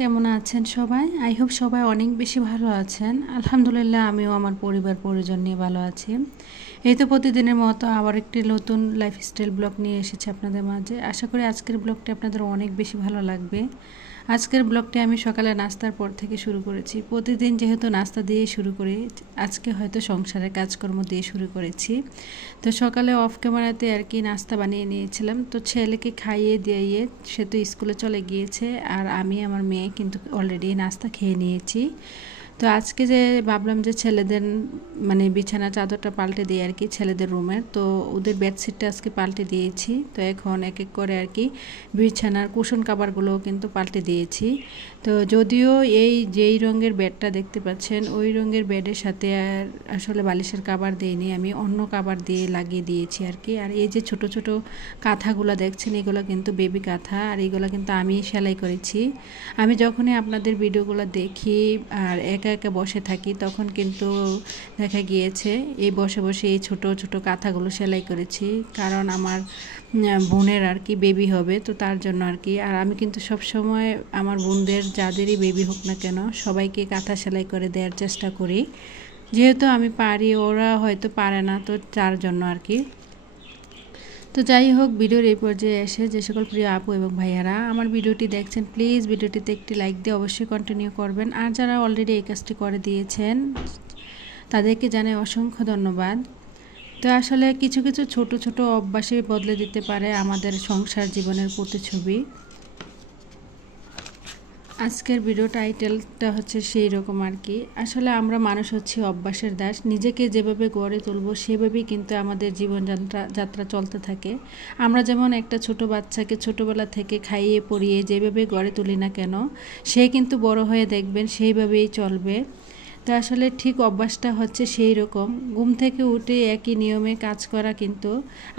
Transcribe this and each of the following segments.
কেমন আছেন সবাই? আই হোপ সবাই অনেক বেশি ভালো আছেন। আলহামদুলিল্লাহ আমিও আমার পরিবার পরিজন নিয়ে ভালো আছি। এই তো প্রতিদিনের মতো আবার একটি নতুন লাইফস্টাইল ব্লগ নিয়ে এসেছি আপনাদের মাঝে। আশা করি আজকের ব্লগটি আপনাদের অনেক বেশি ভালো লাগবে। আজকের ব্লগটি আমি সকালে নাস্তার পর থেকে শুরু করেছি। প্রতিদিন যেহেতু নাস্তা দিয়ে শুরু করি, আজকে হয়তো সংসারের কাজকর্ম দিয়ে শুরু করেছি। তো সকালে অফ ক্যামেরাতে আর কি নাস্তা বানিয়ে নিয়েছিলাম। তো ছেলেকে খাইয়ে দিয়ে সে তো স্কুলে চলে গিয়েছে, আর আমি আমার মেয়ে কিন্তু অলরেডি নাস্তা খেয়ে নিয়েছি। তো আজকে যে ভাবলাম যে ছেলেদের মানে বিছানা চাদরটা পাল্টে দিয়ে আর কি ছেলেদের রুমের, তো ওদের বেডশিটটা আজকে পাল্টে দিয়েছি। তো এখন এক এক করে আর কি বিছানার কুশন কাভারগুলোও কিন্তু পাল্টে দিয়েছি। তো যদিও এই যেই রঙের বেডটা দেখতে পাচ্ছেন ওই রঙের বেডের সাথে আর আসলে বালিশের কাভার দিইনি, আমি অন্য কাভার দিয়ে লাগিয়ে দিয়েছি আর কি। আর এই যে ছোট ছোট কাঁথাগুলো দেখছেন এগুলো কিন্তু বেবি কাঁথা, আর এইগুলো কিন্তু আমি সেলাই করেছি। আমি যখনই আপনাদের ভিডিওগুলো দেখি আর একা একা বসে থাকি তখন কিন্তু দেখা গিয়েছে এই বসে বসে এই ছোট ছোট কাঁথাগুলো সেলাই করেছি, কারণ আমার বোনের আর কি বেবি হবে, তো তার জন্য আর কি। আর আমি কিন্তু সব সময় আমার বোনদের যাদেরই বেবি হোক না কেন সবাইকে কাঁথা সেলাই করে দেওয়ার চেষ্টা করি, যেহেতু আমি পারি ওরা হয়তো পারে না, তো তার জন্য আর কি। তো যাই হোক, ভিডিওর এই পর্যায়ে এসে যে সকল প্রিয় আপু এবং ভাইয়ারা আমার ভিডিওটি দেখছেন, প্লিজ ভিডিওটিতে একটি লাইক দিয়ে অবশ্যই কন্টিনিউ করবেন। আর যারা অলরেডি এই কাজটি করে দিয়েছেন তাদেরকে জানাই অসংখ্য ধন্যবাদ। তো আসলে কিছু কিছু ছোট ছোট অভ্যাসে বদলে দিতে পারে আমাদের সংসার জীবনের প্রতিচ্ছবি। আজকের ভিডিও টাইটেলটা হচ্ছে সেই রকম আর কি। আসলে আমরা মানুষ হচ্ছে অভ্যাসের দাস, নিজেকে যেভাবে গড়ে তুলব সেভাবেই কিন্তু আমাদের জীবনযাত্রা চলতে থাকে। আমরা যেমন একটা ছোট বাচ্চাকে ছোটোবেলা থেকে খাইয়ে পরিয়ে যেভাবে গড়ে তুলি না কেন, সে কিন্তু বড় হয়ে দেখবেন সেইভাবেই চলবে। তো আসলে ঠিক অভ্যাসটা হচ্ছে সেই রকম, ঘুম থেকে উঠে একই নিয়মে কাজ করা কিন্তু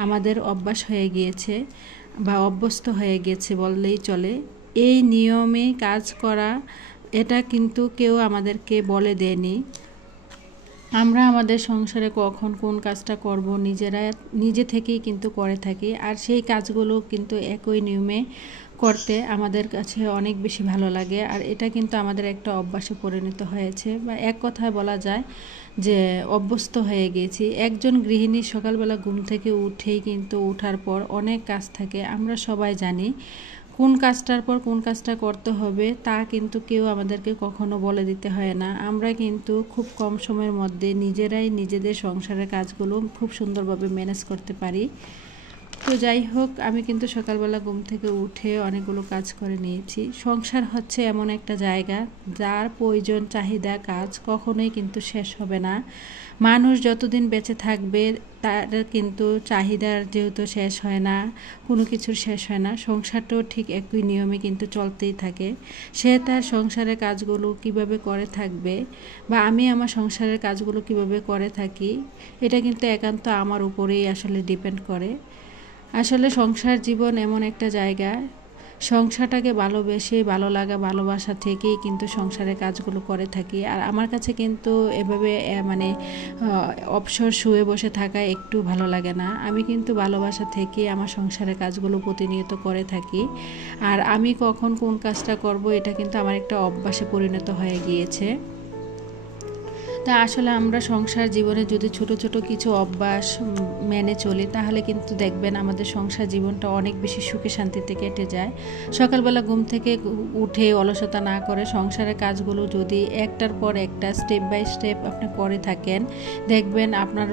আমাদের অভ্যাস হয়ে গিয়েছে বা অভ্যস্ত হয়ে গেছে বললেই চলে। এই নিয়মে কাজ করা এটা কিন্তু কেউ আমাদেরকে বলে দেয়নি। আমরা আমাদের সংসারে কখন কোন কাজটা করব নিজে থেকেই কিন্তু করে থাকি, আর সেই কাজগুলো কিন্তু একই নিয়মে করতে আমাদের কাছে অনেক বেশি ভালো লাগে। আর এটা কিন্তু আমাদের একটা অভ্যাসে পরিণত হয়েছে, বা এক কথায় বলা যায় যে অভ্যস্ত হয়ে গেছি। একজন গৃহিণী সকালবেলা ঘুম থেকে উঠেই কিন্তু ওঠার পর অনেক কাজ থাকে, আমরা সবাই জানি কোন কাজটার পর কোন কাজটা করতে হবে তা কিন্তু কেউ আমাদেরকে কখনো বলে দিতে হয় না। আমরা কিন্তু খুব কম সময়ের মধ্যে নিজেরাই নিজেদের সংসারের কাজগুলো খুব সুন্দরভাবে ম্যানেজ করতে পারি। তো যাই হোক, আমি কিন্তু সকালবেলা ঘুম থেকে উঠে অনেকগুলো কাজ করে নিয়েছি। সংসার হচ্ছে এমন একটা জায়গা যার প্রয়োজন চাহিদা কাজ কখনোই কিন্তু শেষ হবে না। মানুষ যতদিন বেঁচে থাকবে তার কিন্তু চাহিদার যেহেতু শেষ হয় না, কোনো কিছুর শেষ হয় না, সংসারটাও ঠিক একই নিয়মে কিন্তু চলতেই থাকে। সে তার সংসারের কাজগুলো কিভাবে করে থাকবে বা আমি আমার সংসারের কাজগুলো কিভাবে করে থাকি, এটা কিন্তু একান্ত আমার উপরেই আসলে ডিপেন্ড করে। আসলে সংসার জীবন এমন একটা জায়গা, সংসারটাকে ভালোবেসে ভালো লাগা ভালোবাসা থেকেই কিন্তু সংসারের কাজগুলো করে থাকি। আর আমার কাছে কিন্তু এভাবে মানে অবসর শুয়ে বসে থাকা একটু ভালো লাগে না। আমি কিন্তু ভালোবাসা থেকে আমার সংসারের কাজগুলো প্রতিনিয়ত করে থাকি। আর আমি কখন কোন কাজটা করব এটা কিন্তু আমার একটা অভ্যাসে পরিণত হয়ে গিয়েছে। তা আসলে আমরা সংসার জীবনে যদি ছোট ছোট কিছু অভ্যাস মেনে চলি তাহলে কিন্তু দেখবেন আমাদের সংসার জীবনটা অনেক বেশি সুখে শান্তিতে কেটে যায়। সকালবেলা ঘুম থেকে উঠে অলসতা না করে সংসারের কাজগুলো যদি একটার পর একটা স্টেপ বাই স্টেপ আপনি করে থাকেন, দেখবেন আপনার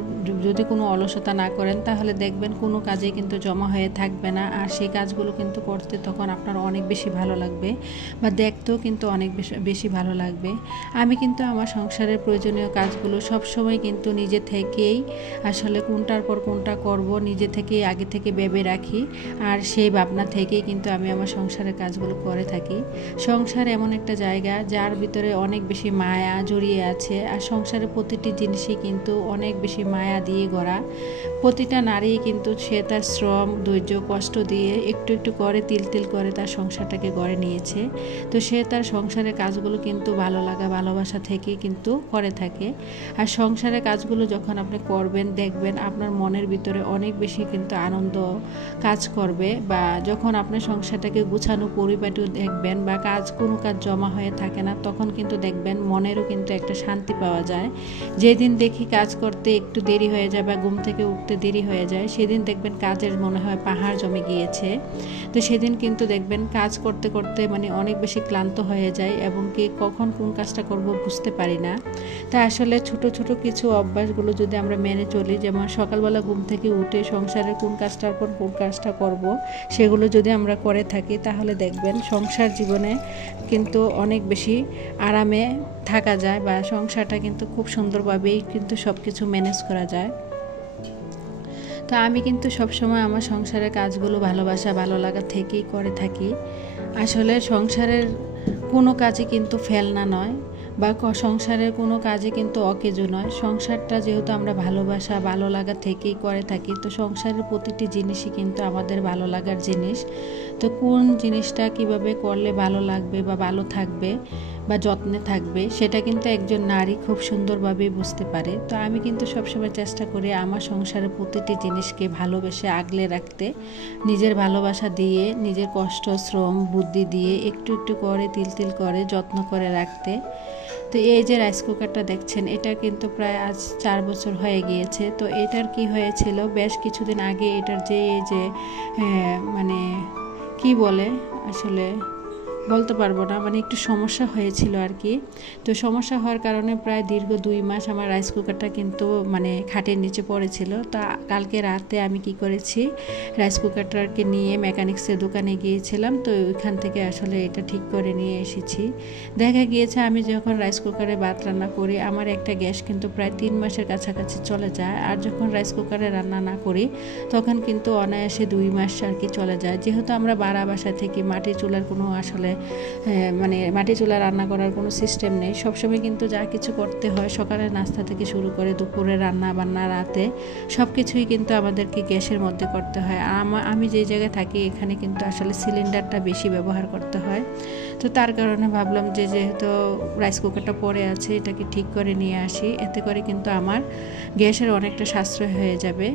যদি কোনো অলসতা না করেন তাহলে দেখবেন কোনো কাজে কিন্তু জমা হয়ে থাকবে না, আর সেই কাজগুলো কিন্তু করতে তখন আপনার অনেক বেশি ভালো লাগবে বা দেখতেও কিন্তু অনেক বেশি ভালো লাগবে। আমি কিন্তু আমার সংসারের প্রয়োজনীয় কাজগুলো সব সময় কিন্তু নিজে থেকেই আসলে কোনটার পর কোনটা করব নিজে থেকেই আগে থেকে ভেবে রাখি, আর সেই ভাবনা থেকেই কিন্তু আমি আমার সংসারের কাজগুলো করে থাকি। সংসার এমন একটা জায়গা যার ভিতরে অনেক বেশি মায়া জড়িয়ে আছে, আর সংসারের প্রতিটি জিনিসই কিন্তু অনেক বেশি মায়া দিয়ে গড়া। প্রতিটা নারী কিন্তু সে তার শ্রম ধৈর্য কষ্ট দিয়ে একটু একটু করে তিল তিল করে তার সংসারটাকে গড়ে নিয়েছে। তো সে তার সংসারের কাজগুলো কিন্তু ভালো লাগা ভালোবাসা থেকেই কিন্তু করে থাকে। থাকে। আর সংসারের কাজগুলো যখন আপনি করবেন দেখবেন আপনার মনের ভিতরে অনেক বেশি কিন্তু আনন্দ কাজ করবে। বা যখন আপনি সংসারটাকে গুছানো পরিপাটি দেখবেন বা কোনো কাজ জমা হয়ে থাকে না, তখন কিন্তু দেখবেন মনেরও কিন্তু একটা শান্তি পাওয়া যায়। যেদিন দেখি কাজ করতে একটু দেরি হয়ে যায় বা ঘুম থেকে উঠতে দেরি হয়ে যায়, সেদিন দেখবেন কাজের মনে হয় পাহাড় জমে গিয়েছে। তো সেদিন কিন্তু দেখবেন কাজ করতে করতে মানে অনেক বেশি ক্লান্ত হয়ে যায় এবং কি কখন কোন কাজটা করব বুঝতে পারি না। তাই আসলে ছোট ছোট কিছু অভ্যাসগুলো যদি আমরা মেনে চলি, যেমন সকালবেলা ঘুম থেকে উঠে সংসারের কোন কাজটার পর কোন কাজটা করব সেগুলো যদি আমরা করে থাকি, তাহলে দেখবেন সংসার জীবনে কিন্তু অনেক বেশি আরামে থাকা যায় বা সংসারটা কিন্তু খুব সুন্দরভাবেই কিন্তু সব কিছু ম্যানেজ করা যায়। তো আমি কিন্তু সবসময় আমার সংসারের কাজগুলো ভালোবাসা ভালো লাগা থেকেই করে থাকি। আসলে সংসারের কোনো কাজই কিন্তু ফেলনা নয় বা সংসারের কোনো কাজে কিন্তু অকেজো নয়। সংসারটা যেহেতু আমরা ভালোবাসা ভালো লাগা থেকেই করে থাকি, তো সংসারের প্রতিটি জিনিসই কিন্তু আমাদের ভালো লাগার জিনিস। তো কোন জিনিসটা কিভাবে করলে ভালো লাগবে বা ভালো থাকবে বা যত্নে থাকবে, সেটা কিন্তু একজন নারী খুব সুন্দরভাবে বুঝতে পারে। তো আমি কিন্তু সবসময় চেষ্টা করি আমার সংসারের প্রতিটি জিনিসকে ভালোবেসে আগলে রাখতে, নিজের ভালোবাসা দিয়ে, নিজের কষ্ট শ্রম বুদ্ধি দিয়ে একটু একটু করে তিল তিল করে যত্ন করে রাখতে। তো এই যে রাইস কুকারটা দেখছেন, এটা কিন্তু প্রায় আজ 4 বছর হয়ে গিয়েছে। তো এটার কি হয়েছিল, বেশ কিছুদিন আগে এটার যে এই যে মানে কি বলে আসলে বলতে পারবো না, মানে একটু সমস্যা হয়েছিল আর কি। তো সমস্যা হওয়ার কারণে প্রায় দীর্ঘ 2 মাস আমার রাইস কুকারটা কিন্তু মানে খাটের নিচে পড়েছিল। তা কালকে রাতে আমি কি করেছি, রাইস কুকারটাকে নিয়ে মেকানিক্সের দোকানে গিয়েছিলাম। তো ওইখান থেকে আসলে এটা ঠিক করে নিয়ে এসেছি। দেখা গিয়েছে আমি যখন রাইস কুকারে ভাত রান্না করি, আমার একটা গ্যাস কিন্তু প্রায় 3 মাসের কাছাকাছি চলে যায়। আর যখন রাইস কুকারে রান্না না করি তখন কিন্তু অনায়াসে 2 মাস আর কি চলে যায়। যেহেতু আমরা বাড়া বাসা থেকে মাটির চুলার কোনো আসলে মানে মাটি চুলা রান্না করার কোনো সিস্টেম নেই। সবসময় কিন্তু যা কিছু করতে হয়, সকালের নাস্তা থেকে শুরু করে দুপুরে রান্না বান্না রাতে সব কিছুই কিন্তু আমাদেরকে গ্যাসের মধ্যে করতে হয়। আমি যে জায়গায় থাকি এখানে কিন্তু আসলে সিলিন্ডারটা বেশি ব্যবহার করতে হয়। তো তার কারণে ভাবলাম যে যেহেতু রাইস কুকারটা পড়ে আছে, এটাকে ঠিক করে নিয়ে আসি, এতে করে কিন্তু আমার গ্যাসের অনেকটা সাশ্রয় হয়ে যাবে।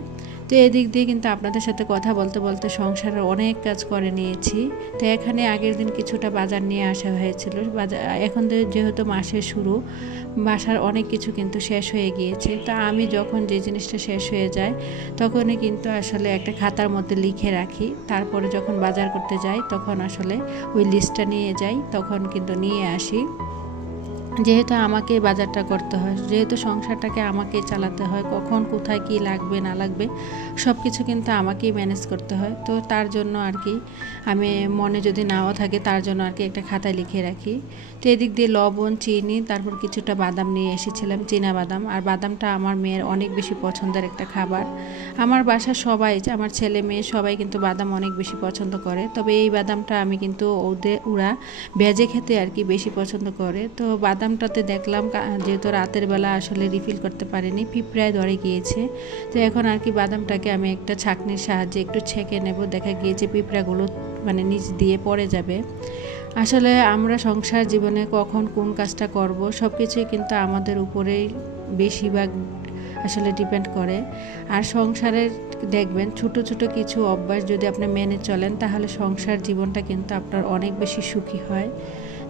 তো এদিক দিয়ে কিন্তু আপনাদের সাথে কথা বলতে বলতে সংসারের অনেক কাজ করে নিয়েছি। তো এখানে আগের দিন কিছুটা বাজার নিয়ে আসা হয়েছিল। এখন যেহেতু মাসের শুরু, বাসার অনেক কিছু কিন্তু শেষ হয়ে গিয়েছে। তা আমি যখন যে জিনিসটা শেষ হয়ে যায় তখনই কিন্তু আসলে একটা খাতার মধ্যে লিখে রাখি। তারপরে যখন বাজার করতে যাই তখন আসলে ওই লিস্টটা নিয়ে যাই, তখন কিন্তু নিয়ে আসি। যেহেতু আমাকে বাজারটা করতে হয়, যেহেতু সংসারটাকে আমাকে চালাতে হয়, কখন কোথায় কি লাগবে না লাগবে সব কিছু কিন্তু আমাকেই ম্যানেজ করতে হয়। তো তার জন্য আর কি আমি মনে যদি নাও থাকে, তার জন্য আর কি একটা খাতায় লিখে রাখি। তো এদিক দিয়ে লবণ চিনি তারপর কিছুটা বাদাম নিয়ে এসেছিলাম, চীনা বাদাম। আর বাদামটা আমার মেয়ের অনেক বেশি পছন্দের একটা খাবার। আমার বাসার সবাই, আমার ছেলে মেয়ে সবাই কিন্তু বাদাম অনেক বেশি পছন্দ করে। তবে এই বাদামটা আমি কিন্তু ওরা ভেজে খেতে আর কি বেশি পছন্দ করে। তো বাদামটাতে দেখলাম যেহেতু রাতের বেলা আসলে রিফিল করতে পারিনি, পিঁপড়ায় ধরে গিয়েছে। তো এখন আর কি বাদামটাকে আমি একটা ছাঁকনির সাহায্যে একটু ছেঁকে নেব। দেখা গিয়েছে পিঁপড়াগুলো মানে নিচ দিয়ে পড়ে যাবে। আসলে আমরা সংসার জীবনে কখন কোন কাজটা করব সব কিছুই কিন্তু আমাদের উপরেই বেশিরভাগ আসলে ডিপেন্ড করে। আর সংসারের দেখবেন ছোট ছোট কিছু অভ্যাস যদি আপনি মেনে চলেন, তাহলে সংসার জীবনটা কিন্তু আপনার অনেক বেশি সুখী হয়।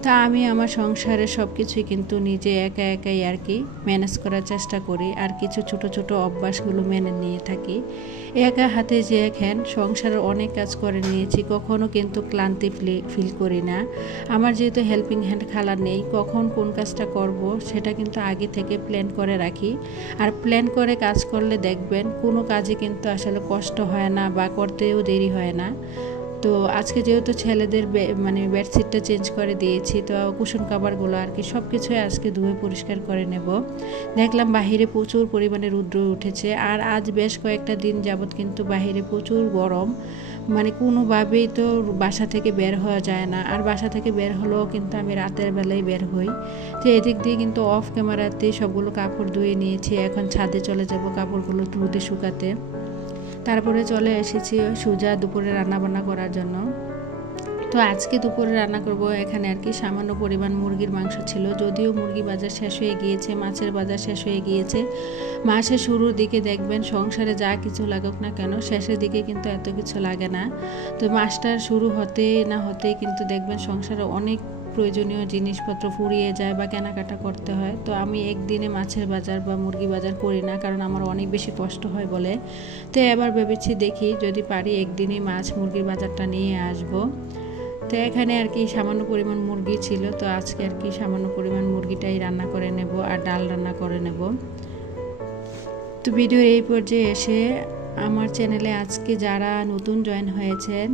তা আমি আমার সংসারের সব কিছুই কিন্তু নিজে একা একাই আর কি ম্যানেজ করার চেষ্টা করি। আর কিছু ছোট ছোট অভ্যাসগুলো মেনে নিয়ে থাকি। একা হাতে যে এখন সংসারের অনেক কাজ করে নিয়েছি, কখনো কিন্তু ক্লান্তি ফিল করি না। আমার যেহেতু হেল্পিং হ্যান্ড খালা নেই, কখন কোন কাজটা করব সেটা কিন্তু আগে থেকে প্ল্যান করে রাখি। আর প্ল্যান করে কাজ করলে দেখবেন কোনো কাজে কিন্তু আসলে কষ্ট হয় না বা করতেও দেরি হয় না। তো আজকে যেহেতু ছেলেদের মানে বেডশিটটা চেঞ্জ করে দিয়েছি, তো কুশন কাভারগুলো আর কি সব কিছুই আজকে ধুয়ে পরিষ্কার করে নেব। দেখলাম বাহিরে প্রচুর পরিমাণে রৌদ্র উঠেছে। আর আজ বেশ কয়েকটা দিন যাবৎ কিন্তু বাহিরে প্রচুর গরম, মানে কোনোভাবেই তো বাসা থেকে বের হওয়া যায় না। আর বাসা থেকে বের হলেও কিন্তু আমি রাতের বেলায় বের হই। তো এদিক দিয়ে কিন্তু অফ ক্যামেরাতেই সবগুলো কাপড় ধুয়ে নিয়েছি। এখন ছাদে চলে যাব কাপড়গুলো রোদে শুকাতে। তারপরে চলে এসেছি সোজা দুপুরে রান্নাবান্না করার জন্য। তো আজকে দুপুরে রান্না করব এখানে আর কি সামান্য পরিমাণ মুরগির মাংস ছিল, যদিও মুরগি বাজার শেষ হয়ে গিয়েছে, মাছের বাজার শেষ হয়ে গিয়েছে। মাসের শুরুর দিকে দেখবেন সংসারে যা কিছু লাগুক না কেন শেষের দিকে কিন্তু এত কিছু লাগে না। তো মাসটার শুরু হতে না হতেই কিন্তু দেখবেন সংসারে অনেক প্রয়োজনীয় জিনিসপত্র ফুরিয়ে যায় বা কেনাকাটা করতে হয়। তো আমি একদিনে মাছের বাজার বা মুরগি বাজার করি না, কারণ আমার অনেক বেশি কষ্ট হয় বলে। তো এবার ভেবেছি দেখি যদি পারি একদিনে মাছ মুরগির বাজারটা নিয়ে আসবো। তো এখানে আর কি সামান্য পরিমাণ মুরগি ছিল, তো আজকে আর কি সামান্য পরিমাণ মুরগিটাই রান্না করে নেব আর ডাল রান্না করে নেব। তো ভিডিও এই পর্যায়ে এসে আমার চ্যানেলে আজকে যারা নতুন জয়েন হয়েছেন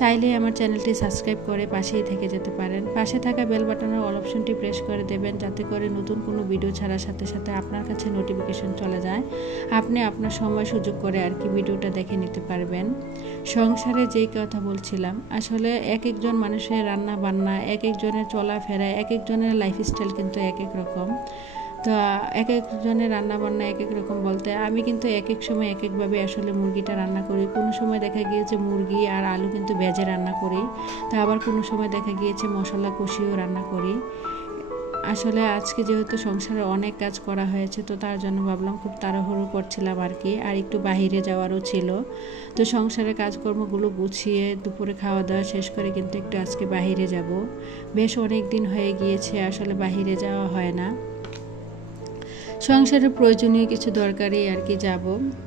চাইলে আমার চ্যানেলটি সাবস্ক্রাইব করে পাশেই থেকে যেতে পারেন। পাশে থাকা বেল বাটনের অল অপশনটি প্রেস করে দেবেন, যাতে করে নতুন কোনো ভিডিও ছাড়ার সাথে সাথে আপনার কাছে নোটিফিকেশন চলে যায়, আপনি আপনার সময় সুযোগ করে আর কি ভিডিওটা দেখে নিতে পারবেন। সংসারে যেই কথা বলছিলাম, আসলে এক একজন মানুষের রান্না বান্না, এক একজনের চলাফেরা, এক একজনের লাইফস্টাইল কিন্তু এক এক রকম। তো এক একজনের রান্না বান্না এক এক রকম বলতে আমি কিন্তু এক এক সময় এক একভাবে আসলে মুরগিটা রান্না করি। কোনো সময় দেখা গিয়েছে মুরগি আর আলু কিন্তু ভেজে রান্না করি, তা আবার কোনো সময় দেখা গিয়েছে মশলা কষিয়েও রান্না করি। আসলে আজকে যেহেতু সংসারে অনেক কাজ করা হয়েছে, তো তার জন্য ভাবলাম খুব তাড়াহুড়ো করছিলাম আর কি, আর একটু বাহিরে যাওয়ারও ছিল। তো সংসারের কাজকর্মগুলো গুছিয়ে দুপুরে খাওয়া দাওয়া শেষ করে কিন্তু একটু আজকে বাহিরে যাব। বেশ অনেক দিন হয়ে গিয়েছে আসলে বাহিরে যাওয়া হয় না, সংসারের প্রয়োজনীয় কিছু দরকারি আর কি যাব।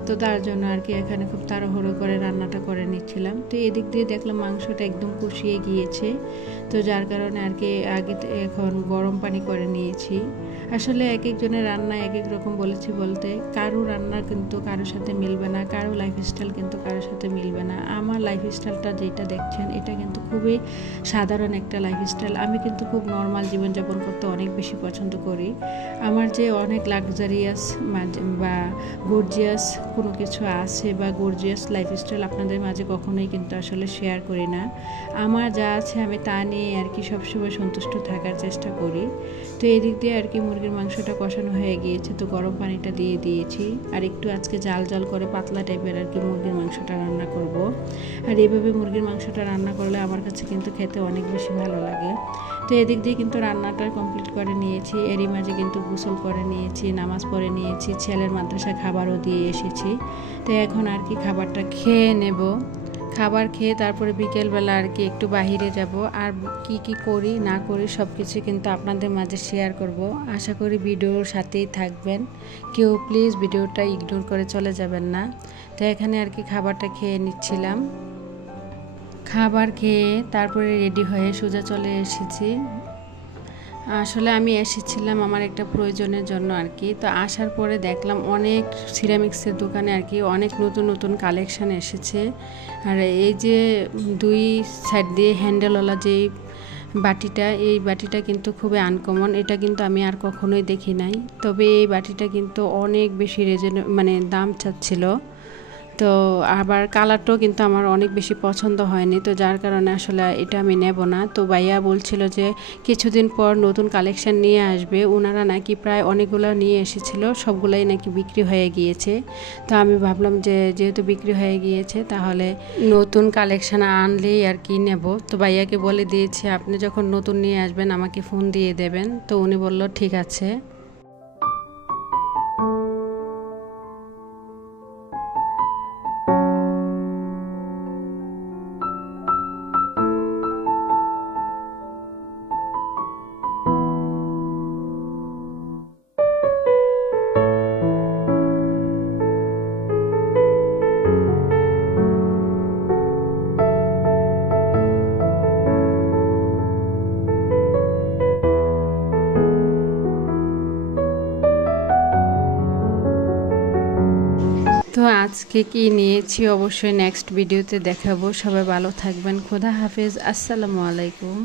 তো তার জন্য আর কি এখানে খুব তাড়াহুড়ো করে রান্নাটা করে নিচ্ছিলাম। তো এদিক দিয়ে দেখলাম মাংসটা একদম কষিয়ে গিয়েছে, তো যার কারণে আর কি আগে এখন গরম পানি করে নিয়েছি। আসলে এক একজনের রান্না এক এক রকম বলেছি বলতে, কারো রান্না কিন্তু কারোর সাথে মিলবে না, কারো লাইফস্টাইল কিন্তু কারোর সাথে মিলবে না। আমার লাইফস্টাইলটা যেটা দেখছেন এটা কিন্তু খুবই সাধারণ একটা লাইফস্টাইল। আমি কিন্তু খুব নর্মাল জীবনযাপন করতে অনেক বেশি পছন্দ করি। আমার যে অনেক লাক্সারিয়াস বা গর্জিয়াস কোনো কিছু আছে বা গর্জিয়াস লাইফস্টাইল আপনাদের মাঝে কখনোই কিন্তু আসলে শেয়ার করি না। আমার যা আছে আমি তা নিয়ে আর কি সবসময় সন্তুষ্ট থাকার চেষ্টা করি। তো এদিক দিয়ে আর কি মুরগির মাংসটা কষানো হয়ে গিয়েছে, তো গরম পানিটা দিয়ে দিয়েছি। আর একটু আজকে জাল জাল করে পাতলা টাইপের আর কি মুরগির মাংসটা রান্না করব। আর এইভাবে মুরগির মাংসটা রান্না করলে আমার কাছে কিন্তু খেতে অনেক বেশি ভালো লাগে। তো এদিক দিয়ে কিন্তু রান্নাটা কমপ্লিট করে নিয়েছি, এরই মাঝে কিন্তু গোসল করে নিয়েছি, নামাজ পড়ে নিয়েছি, ছেলের মাদ্রাসায় খাবারও দিয়ে এসেছি। তো এখন আর কি খাবারটা খেয়ে নেব। খাবার খেয়ে তারপরে বিকেলবেলা আর কি একটু বাহিরে যাব, আর কি কি করি না করি সব কিছু কিন্তু আপনাদের মাঝে শেয়ার করব। আশা করি ভিডিওর সাথেই থাকবেন, কেউ প্লিজ ভিডিওটা ইগনোর করে চলে যাবেন না। তো এখানে আর কি খাবারটা খেয়ে নিচ্ছিলাম। খাবার খেয়ে তারপরে রেডি হয়ে সোজা চলে এসেছি। আসলে আমি এসেছিলাম আমার একটা প্রয়োজনের জন্য আর কি। তো আসার পরে দেখলাম অনেক সিরামিক্সের দোকানে আর কি অনেক নতুন নতুন কালেকশান এসেছে। আর এই যে দুই সাইড দিয়ে হ্যান্ডেলওয়ালা যেই বাটিটা, এই বাটিটা কিন্তু খুবই আনকমন, এটা কিন্তু আমি আর কখনোই দেখি নাই। তবে এই বাটিটা কিন্তু অনেক বেশি মানে দাম চাচ্ছিল। তো আবার কালারটাও কিন্তু আমার অনেক বেশি পছন্দ হয়নি, তো যার কারণে আসলে এটা আমি নেব না। তো ভাইয়া বলছিল যে কিছুদিন পর নতুন কালেকশান নিয়ে আসবে, ওনারা নাকি প্রায় অনেকগুলো নিয়ে এসেছিল, সবগুলাই নাকি বিক্রি হয়ে গিয়েছে। তো আমি ভাবলাম যে যেহেতু বিক্রি হয়ে গিয়েছে তাহলে নতুন কালেকশান আনলেই আর কি নেব। তো ভাইয়াকে বলে দিয়েছি আপনি যখন নতুন নিয়ে আসবেন আমাকে ফোন দিয়ে দেবেন। তো উনি বলল ঠিক আছে। তো আজকে কি নিয়েছি অবশ্যই নেক্সট ভিডিওতে দেখাবো। সবাই ভালো থাকবেন, খোদা হাফেজ, আসসালামু আলাইকুম।